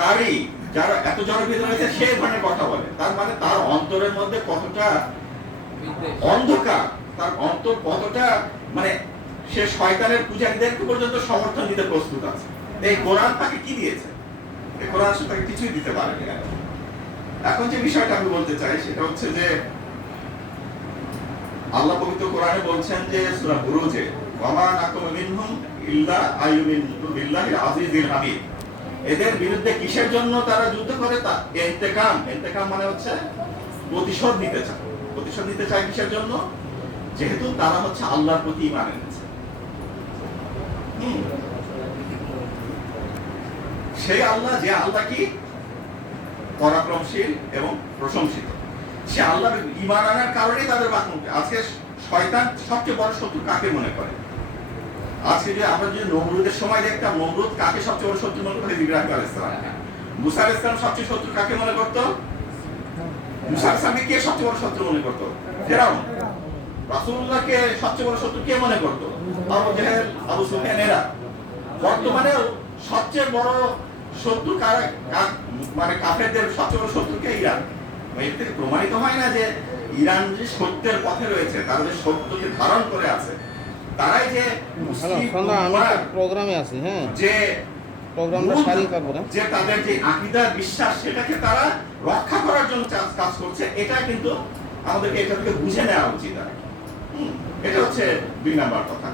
কারি যারা এত জনপ্রিয় হয়েছে সে ধরনের কথা বলে, তার মানে তার অন্তরের মধ্যে কতটা অন্ধকার, তার অন্তর কতটা মানে সে শয়তানের পূজারীদেরকে পর্যন্ত সমর্থন দিতে প্রস্তুত আছে। এই কোরআন তাকে কি দিয়েছে? এই কোরআন তাকে কিছুই দিতে পারেনি। এখন যে বিষয়টা আমি বলতে চাই সেটা হচ্ছে যে আল্লাহ পবিত্র কোরআনে বলছেন যে সূরা বুরুজে ওয়ামা নাকুম মিনহুম ইল্লা আইয়ুমিনু বিল্লাহিল আজিজিল হামিদ, এদের বিরুদ্ধে কিসের জন্য তারা যুদ্ধ করে? তা ইন্তেকাম মানে হচ্ছে প্রতিশোধ নিতে চায়। প্রতিশোধ নিতে চায় কিসের জন্য? যেহেতু তারা হচ্ছে আল্লাহর প্রতি ঈমান এনেছে। সেই আল্লাহ, যে আল্লাহ কি পরাক্রমশীল এবং প্রশংসিত, সে আল্লাহর ঈমান আনার কারণেই তাদের বাঁকুন। আজকে শয়তান সবচেয়ে বড় শত্রু কাকে মনে করে? আজকে যে আমরা যদি নমরুদের সময় দেখতাম, নমরুদ কাকে সবচেয়ে বড় শত্রু মনে করে? ইব্রাহিম আলাইহিস সালাম। মুসা আলাইহিস সালাম সবচেয়ে শত্রু কাকে মনে করত? মুসা আলাইহিস সালামকে কে সবচেয়ে বড় শত্রু মনে করত? ফিরআউন। রাসূলুল্লাহকে সবচেয়ে বড় শত্রু কে মনে করত? আবু জেহেল, আবু সুফিয়ান। এরা বর্তমানে সবচেয়ে বড় শত্রু কারা? মানে কাফেরদের সবচেয়ে বড় শত্রু কে? ইরান। এর থেকে প্রমাণিত হয় না যে ইরান যে সত্যের পথে রয়েছে, তারা যে সত্যকে ধারণ করে আছে, তারাই যে প্রোগ্রামে আছে, হ্যাঁ, যে প্রোগ্রামটা সারি করব না, যে তাদের যে আকীদা বিশ্বাস সেটাকে তারা রক্ষা করার জন্য কাজ করছে, এটা কিন্তু আমাদেরকে এটা থেকে বুঝে নেওয়া উচিত। এটা হচ্ছে 2 নাম্বার কথা।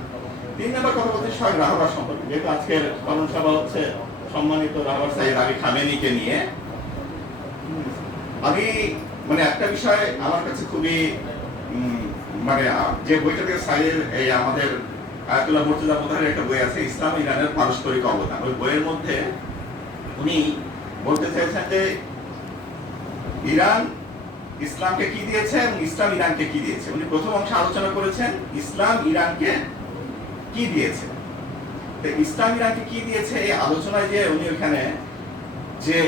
3 নাম্বার কথা বলতে স্বয়ং রাহবার সম্পর্কে, যেহেতু আজকের পালন সভা হচ্ছে সম্মানিত রাহবার সাইয়েদ আলী খামেনিকে নিয়ে। আমি মানে একটা বিষয় আমার কাছে খুবই মানে যে বইটা থেকে সাইয়েদ এই আমাদের আয়াতুল্লাহ মুর্তজা মুতাহারির একটা বই আছে, ইসলাম ইরানের পারস্পরিক অবদান। ওই বইয়ের মধ্যে উনি বলতে চাইছেন যে ইরান ইসলামকে কি দিয়েছে এবং ইসলাম ইরানকে কি দিয়েছে। উনি প্রথম অংশে আলোচনা করেছেন ইসলাম ইরানকে কি দিয়েছে। তো ইসলাম ইরানকে কি দিয়েছে এই আলোচনায় যে উনি ওখানে যে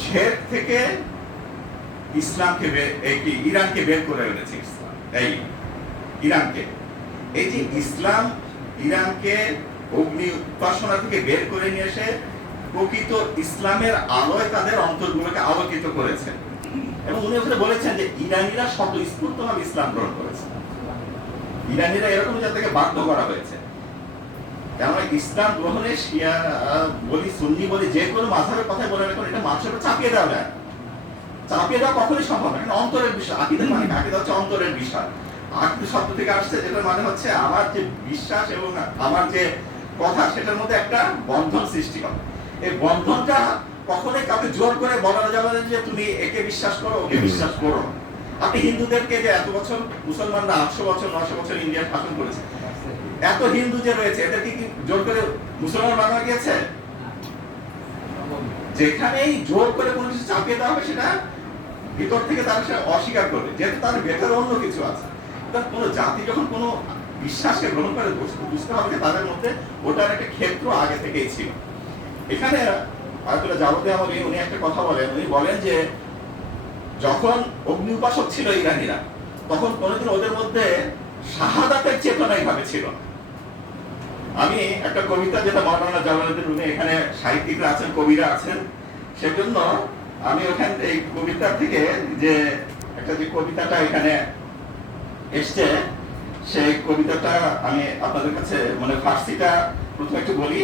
শিরক থেকে ইসলামকে ইরানকে বের করে এনেছে, ইসলাম এই ইরানকে, এই যে ইসলাম ইরানকে অগ্নি উপাসনা থেকে বের করে নিয়ে এসে প্রকৃত ইসলামের আলোয় তাদের অন্তরগুলোকে আলোকিত করেছে। এবং উনি ওখানে বলেছেন যে ইরানিরা স্বতঃস্ফূর্তভাবে ইসলাম গ্রহণ করেছে। ইরানিরা এরকম যাদেরকে বাধ্য করা হয়েছে, কেননা ইসলাম গ্রহণে শিয়া বলি সুন্নি বলি যে কোনো মাযহাবের কথা বলে রাখুন, এটা মানুষের চাপিয়ে দেওয়া যায়। চাপিয়ে দেওয়া কখনোই সম্ভব না, কারণ অন্তরের বিষয়। আকীদা মানে আকীদা হচ্ছে অন্তরের বিষয়। আকীদা শব্দ থেকে আসছে, যেটার মানে হচ্ছে আমার যে বিশ্বাস এবং আমার যে কথা সেটার মধ্যে একটা বন্ধন সৃষ্টি করে। এই বন্ধনটা কখনোই কাউকে জোর করে বলা যাবে না যে তুমি একে বিশ্বাস করো ওকে বিশ্বাস করো। আপনি হিন্দুদেরকে যে এত বছর মুসলমানরা 800 বছর 900 বছর ইন্ডিয়া শাসন করেছে, এত হিন্দু যে রয়েছে এদেরকে কি জোর করে মুসলমান বানানো গিয়েছে? যেখানেই জোর করে কোনো কিছু চাপিয়ে দেওয়া হবে সেটা ভিতর থেকে তারা সেটা অস্বীকার করবে, যেহেতু তার ভেতরে অন্য কিছু আছে। কোনো জাতি যখন কোনো বিশ্বাসকে গ্রহণ করে বুঝতে হবে যে তাদের মধ্যে ওটার একটা ক্ষেত্র আগে থেকেই ছিল। এখানে আয়াতুল্লাহ জাওয়াদি আমরি উনি একটা কথা বলেন, উনি বলেন যে যখন অগ্নি উপাসক ছিল ইরানিরা, তখন কোনোদিন ওদের মধ্যে শাহাদাতের চেতনা এইভাবে ছিল। আমি একটা কবিতা, যেটা মাওলানা জালালউদ্দিন রুমি, এখানে সাহিত্যিকরা আছেন, কবিরা আছেন, সেজন্য আমি ওখানে এই কবিতা থেকে যে একটা যে কবিতাটা এখানে এসছে, সেই কবিতাটা আমি আপনাদের কাছে মানে ফার্সিটা প্রথমে একটু বলি,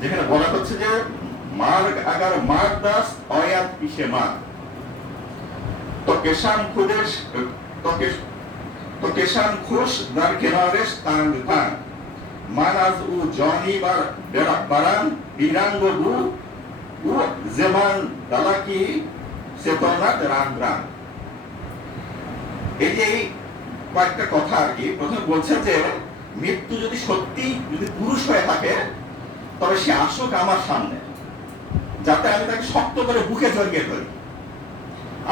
যেখানে বলা হচ্ছে যে মার্গ আগার মার্গ দাস অয়াত পিছে মার্গ তো কেশান খুদেশ তো কেশান খুশ দার কেনারেশ তাঙ্গ তাং মানাজ উ জনি বার বারান বিরাঙ্গ দু উ জেমান দালাকি চেতনাত রাং। এই যে কয়েকটা কথা আর কি। প্রথমে বলছে যে মৃত্যু যদি সত্যি যদি পুরুষ হয়ে থাকে তবে সে আসুক আমার সামনে, যাতে আমি তাকে শক্ত করে বুকে জড়িয়ে ধরি।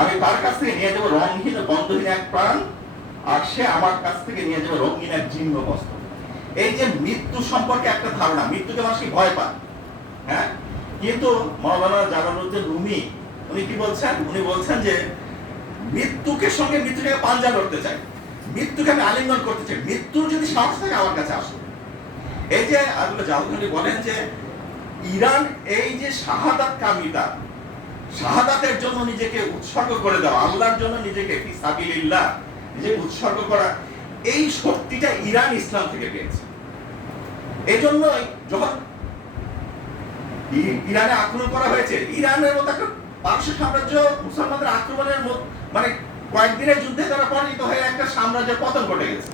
আমি তার কাছ থেকে নিয়ে যাবো রঙহীন গন্ধহীন এক প্রাণ, আর সে আমার কাছ থেকে নিয়ে যাবে রঙিন এক জীর্ণ বস্ত্র। এই যে মৃত্যু সম্পর্কে একটা ধারণা, মৃত্যুকে মানুষ ভয় পায়, হ্যাঁ, কিন্তু মাওলানা জালালউদ্দিন রুমি উনি কি বলছেন? উনি বলছেন যে মৃত্যুকে সঙ্গে মৃত্যুকে পাঞ্জা লড়তে চাই, মৃত্যুকে আমি আলিঙ্গন করতে চাই, মৃত্যুর যদি সাহস থাকে আমার কাছে আসো। এই যে আয়াতুল্লাহ জালালউদ্দিন বলেন যে ইরান এই যে শাহাদাত কামিতা, শাহাদাতের জন্য নিজেকে উৎসর্গ করে দেওয়া, আল্লাহর জন্য নিজেকে ফি সাবিলিল্লাহ নিজেকে উৎসর্গ করা, এই শক্তিটা ইরান ইসলাম থেকে পেয়েছে। এজন্যই যখন ইরানে আক্রমণ করা হয়েছে, ইরানের মতো একটা পারস্য সাম্রাজ্য মুসলমানদের আক্রমণের মানে কয়েকদিনের যুদ্ধে তারা পরাজিত হয়ে একটা সাম্রাজ্যের পতন ঘটে গেছে।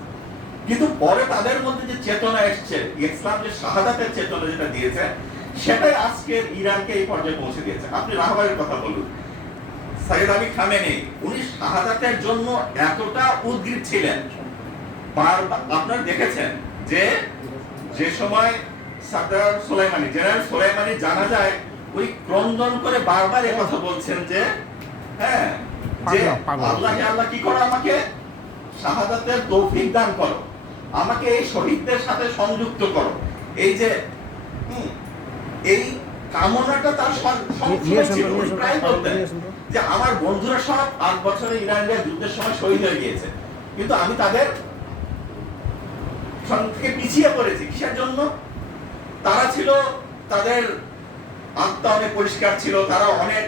কিন্তু পরে তাদের মধ্যে যে চেতনা এসছে, ইসলাম যে শাহাদাতের চেতনা যেটা দিয়েছে, সেটাই আজকের ইরানকে এই পর্যায়ে পৌঁছে দিয়েছে। আপনি রাহবারের কথা বলুন, সাইয়েদ আলী খামেনি উনি শাহাদাতের জন্য এতটা উদ্গ্রীব ছিলেন, আপনারা দেখেছেন যে সময় সাদ্দার সুলাইমানি, জেনারেল সুলাইমানি জানা যায় ওই ক্রন্দন করে বারবার এই কথা বলছেন যে হ্যাঁ, যে আল্লাহ কি করো, আমাকে শাহাদাতের তৌফিক দান করো, আমাকে এই শহীদদের সাথে সংযুক্ত করো। এই যে এই কামনাটা তার ছিল, প্রায় বলতেন যে আমার বন্ধুরা সব 8 বছরে ইরানের যুদ্ধের সময় শহীদ হয়ে গিয়েছে, কিন্তু আমি তাদের থেকে পিছিয়ে পড়েছি। কিসের জন্য? তারা ছিল, তাদের আত্মা অনেক পরিষ্কার ছিল, তারা অনেক